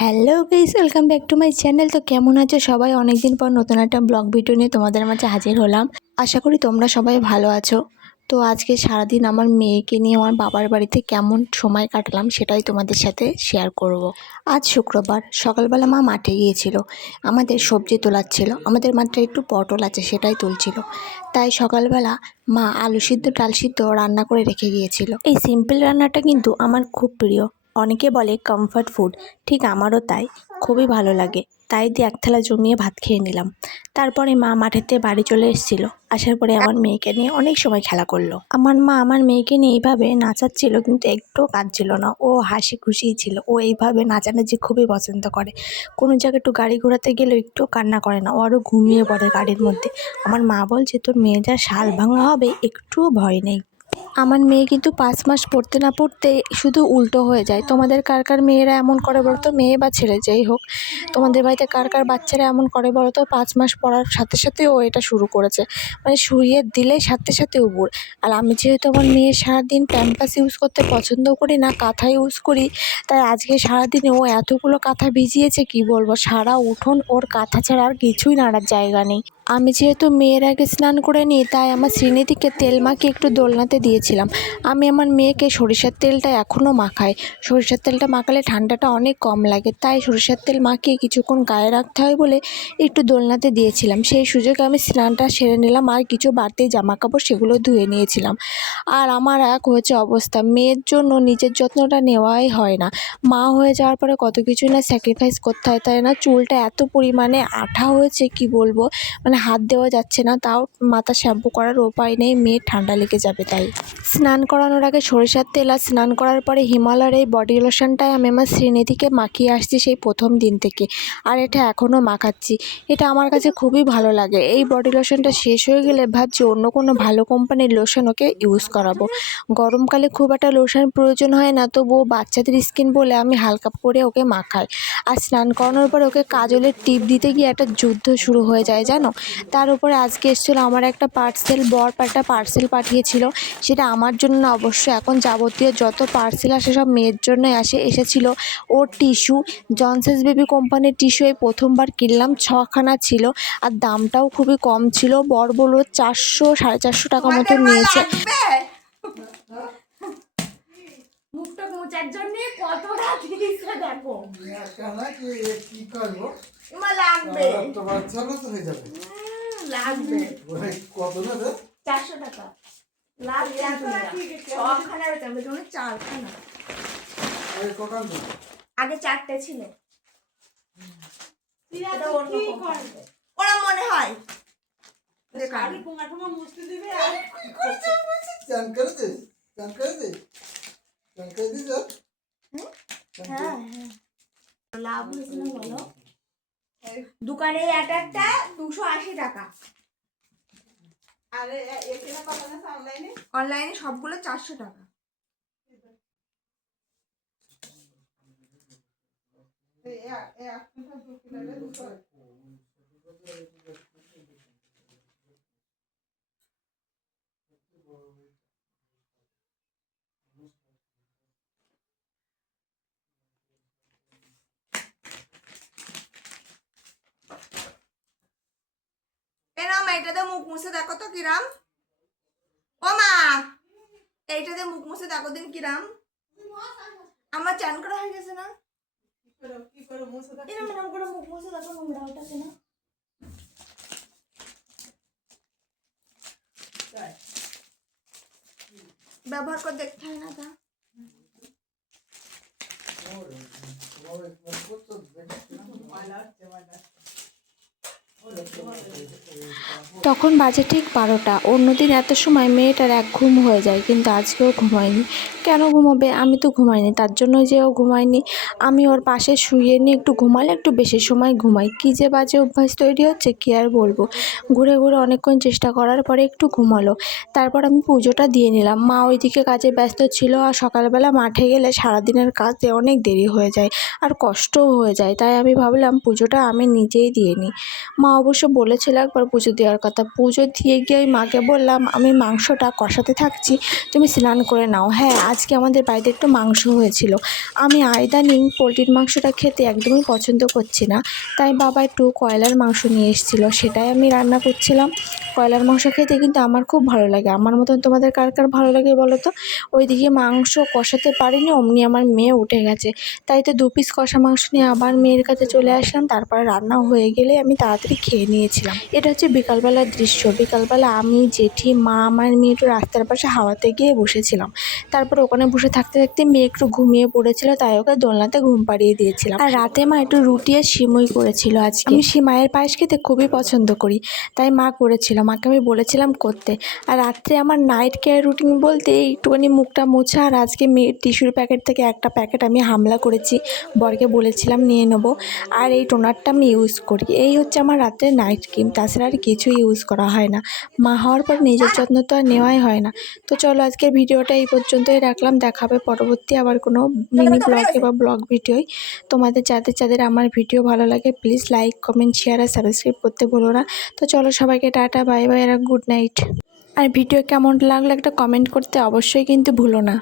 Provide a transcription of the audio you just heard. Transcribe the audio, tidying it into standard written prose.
Hello guys, welcome back to my channel. তো কেমন আছো সবাই? অনেক দিন পর নতুন একটা ব্লগ ভিডিও নিয়ে তোমাদের মাঝে হাজির হলাম। আশা করি তোমরা সবাই ভালো আছো। তো আজকে সারাদিন আমার মেয়েকে নিয়ে আমার বাবার বাড়িতে কেমন সময় কাটালাম সেটাই তোমাদের সাথে শেয়ার করব। আজ শুক্রবার সকালবেলা মা মাঠে গিয়েছিল, আমাদের সবজি তোলাচ্ছিল। আমাদের মাঠে একটু পটল আছে, সেটাই তুলছিল। তাই সকালবেলা মা আলু সিদ্ধ ডাল সিদ্ধ রান্না করে রেখে গিয়েছিল। এই সিম্পল রান্নাটা কিন্তু আমার খুব প্রিয়। অনেকে বলে কমফর্ট ফুড, ঠিক আমারও তাই, খুবই ভালো লাগে। তাই দিয়ে এক থালা জমিয়ে ভাত খেয়ে নিলাম। তারপরে মা মাঠেতে বাড়ি চলে এসেছিলো। আসার পরে আমার মেয়েকে নিয়ে অনেক সময় খেলা করলো। আমার মা আমার মেয়েকে নিয়ে এইভাবে নাচাচ্ছিল, কিন্তু একটুও কাঁদছিল না। ও হাসি খুশিই ছিল। ও এইভাবে নাচানাচি খুবই পছন্দ করে। কোনো জায়গায় একটু গাড়ি ঘোরাতে গেলেও একটু কান্না করে না, ও আরও ঘুমিয়ে পড়ে গাড়ির মধ্যে। আমার মা বলছে, তোর মেয়ে যা শাল ভাঙা হবে, একটুও ভয় নেই। আমার মেয়ে কিন্তু 5 মাস পড়তে না পড়তে শুধু উল্টো হয়ে যায়। তোমাদের কার কার মেয়েরা এমন করে বলো তো? মেয়ে বা ছেলে যেই হোক, তোমাদের বাড়িতে কার কার বাচ্চারা এমন করে বলো তো? 5 মাস পড়ার সাথে সাথে ও এটা শুরু করেছে, মানে শুইয়ে দিলে সাথে সাথে উবুর। আর আমি যেহেতু আমার মেয়ে সারাদিন প্যাম্পাস ইউজ করতে পছন্দ করি না, কাঁথা ইউজ করি, তাই আজকে সারাদিনে ও এতগুলো কাঁথা ভিজিয়েছে কি বলবো। সারা উঠোন ওর কাঁথা ছাড়া আর কিছুই নাড়ার জায়গা নেই। আমি যেহেতু মেয়ের আগে স্নান করে নিই, তাই আমার শ্রীনিধিকে তেল মাখিয়ে একটু দোলনাতে দিয়েছিলাম। আমি আমার মেয়েকে সরিষার তেলটা এখনও মাখাই। সরিষার তেলটা মাখালে ঠান্ডাটা অনেক কম লাগে, তাই সরিষার তেল মাখিয়ে কিছুক্ষণ গায়ে রাখতে হয় বলে একটু দোলনাতে দিয়েছিলাম। সেই সুযোগে আমি স্নানটা সেরে নিলাম, আর কিছু বাড়তি জামা কাপড় সেগুলো ধুয়ে নিয়েছিলাম। আর আমার এক হয়েছে অবস্থা, মেয়ের জন্য নিজের যত্নটা নেওয়াই হয় না। মা হয়ে যাওয়ার পরে কত কিছুই না স্যাক্রিফাইস করতে হয়, তাই না? চুলটা এত পরিমাণে আঠা হয়েছে কি বলবো, মানে হাত দেওয়া যাচ্ছে না। তাও মাথা শ্যাম্পু করার উপায় নেই, মেয়ের ঠান্ডা লেগে যাবে তাই। স্নান করানোর আগে সরিষার তেল, আর স্নান করার পরে হিমালয়ের এই বডি লোশনটাই আমি আমার শ্রীনিধিকে মাখিয়ে আসছি সেই প্রথম দিন থেকে, আর এটা এখনও মাখাচ্ছি। এটা আমার কাছে খুবই ভালো লাগে। এই বডি লোশনটা শেষ হয়ে গেলে ভাবছি অন্য কোনো ভালো কোম্পানির লোশন ওকে ইউজ করাবো। গরমকালে খুব একটা লোশন প্রয়োজন হয় না, তবুও বাচ্চাদের স্কিন বলে আমি হালকা করে ওকে মাখাই। আর স্নান করানোর পরে ওকে কাজলের টিপ দিতে গিয়ে একটা যুদ্ধ শুরু হয়ে যায় জানো। তার উপরে আজকে এসেছিলো আমার একটা পার্সেল, বর একটা পার্সেল পাঠিয়েছিল। সেটা আমার জন্য না, অবশ্য এখন যাবতীয় যত পার্সেল আসে সব মেয়ের জন্যই এসেছিলো। ওর টিস্যু, জনসন্স বেবি কোম্পানির টিস্যু এই প্রথমবার কিনলাম, 6খানা ছিল। আর দামটাও খুবই কম ছিল। বর বলল 400-450 টাকা মতো নিয়েছে। মুখটা মোচার জন্য কতটা দিয়েছে দেখো। কি করব? লাগবে তো বাচ্চা না তো হয়ে যাবে। লাগবে কত না রে? 400 টাকা লাগবে। সবখানে আছে, আমি ধরুন 4খানা। এই কত? আগে 4টে ছিল। এটা অন্য কোম্পানি। ওরা মনে হয় শাড়ি কোমা কোমা মুছতে দিবে। আর কি করছ? চান করে দে, চান করে দে, চান করে দি যা। হ্যাঁ হ্যাঁ, লাভ হয়েছে না বলো? দোকানে একটা 280 টাকা। আরে এখানে কত না অনলাইনে? অনলাইনে সবগুলো 400 টাকা। এইটাতে মুখ মুছে দেখো তো কিরাম। ও মা, এইটাতে মুখ মুছে দেখো দিন কিরাম। আমার চান করা হয়ে গেছে না? কি করে মুছে দেখো? এরকম করে মুখ মুছে দেখো, নোংরা ওঠাছে না? ব্যবহার করে দেখতে হয় না তা? তখন বাজে ঠিক 12টা। অন্যদিন এত সময় মেয়েটার এক ঘুম হয়ে যায়, কিন্তু আজকেও ঘুমায়নি। কেন ঘুমাবে? আমি তো ঘুমাইনি, তার জন্য যে ও ঘুমায়নি। আমি ওর পাশে শুয়ে নিয়ে একটু ঘুমালে একটু বেশি সময় ঘুমাই। কী যে বাজে অভ্যাস তৈরি হচ্ছে কী আর বলবো। ঘুরে ঘুরে অনেকক্ষণ চেষ্টা করার পরে একটু ঘুমালো। তারপর আমি পুজোটা দিয়ে নিলাম। মা ওইদিকে কাজে ব্যস্ত ছিল, আর সকালবেলা মাঠে গেলে সারাদিনের কাজে অনেক দেরি হয়ে যায় আর কষ্টও হয়ে যায়। তাই আমি ভাবলাম পুজোটা আমি নিজেই দিয়ে নিই। মা অবশ্য বলেছিল একবার পুজো দেওয়ার কথা। পুজো দিয়ে গিয়ে মাকে বললাম, আমি মাংসটা কষাতে থাকছি, তুমি স্নান করে নাও। হ্যাঁ, আজ আজকে আমাদের বাড়িতে একটু মাংস হয়েছিল। আমি ইদানিং পোলট্রির মাংসটা খেতে একদমই পছন্দ করছি না, তাই বাবা একটু কয়লার মাংস নিয়ে এসেছিলো, সেটাই আমি রান্না করছিলাম। কয়লার মাংস খেতে কিন্তু আমার খুব ভালো লাগে। আমার মতন তোমাদের কার কার ভালো লাগে বলো তো। ওইদিকে মাংস কষাতে পারিনি, অমনি আমার মেয়ে উঠে গেছে। তাই তো 2 পিস কষা মাংস নিয়ে আবার মেয়ের কাছে চলে আসলাম। তারপরে রান্না হয়ে গেলে আমি তাড়াতাড়ি খেয়ে নিয়েছিলাম। এটা হচ্ছে বিকালবেলার দৃশ্য। বিকালবেলা আমি, জেঠি, মা, আমার মেয়ে একটু রাস্তার পাশে হাওয়াতে গিয়ে বসেছিলাম। তারপর ওখানে বসে থাকতে থাকতে মেয়ে একটু ঘুমিয়ে পড়েছিল, তাই ওকে দোলনাতে ঘুম পাড়িয়ে দিয়েছিলাম। আর রাতে মা একটু রুটি আর সিমুই করেছিল আজকে। আমি সিমাইয়ের পায়েস খেতে খুবই পছন্দ করি, তাই মা করেছিল। মাকে আমি বলেছিলাম করতে। আর রাত্রে আমার নাইট কেয়ার রুটিন বলতে একটুখানি মুখটা মোছা, আর আজকে মেয়ের টিস্যুর প্যাকেট থেকে একটা প্যাকেট আমি হামলা করেছি, বরকে বলেছিলাম নিয়ে নেবো। আর এই টোনারটা আমি ইউজ করি। এই হচ্ছে আমার রাত্রে নাইট ক্রিম, তাছাড়া আর কিছু ইউজ করা হয় না। মা হওয়ার পর নিজের যত্ন তো আর নেওয়াই হয় না। তো চলো আজকের ভিডিওটা এই পর্যন্তই রাখলাম। দেখাবে পরবর্তী আবার কোনো মিনি ব্লগে বা ব্লগ ভিডিওয়। তোমাদের যাদের যাদের আমার ভিডিও ভালো লাগে প্লিজ লাইক, কমেন্ট, শেয়ার আর সাবস্ক্রাইব করতে ভুলো না। তো চলো সবাইকে টাটা, বাই বাই আর গুড নাইট। আর ভিডিও কেমন লাগলো একটা কমেন্ট করতে অবশ্যই কিন্তু ভুলো না।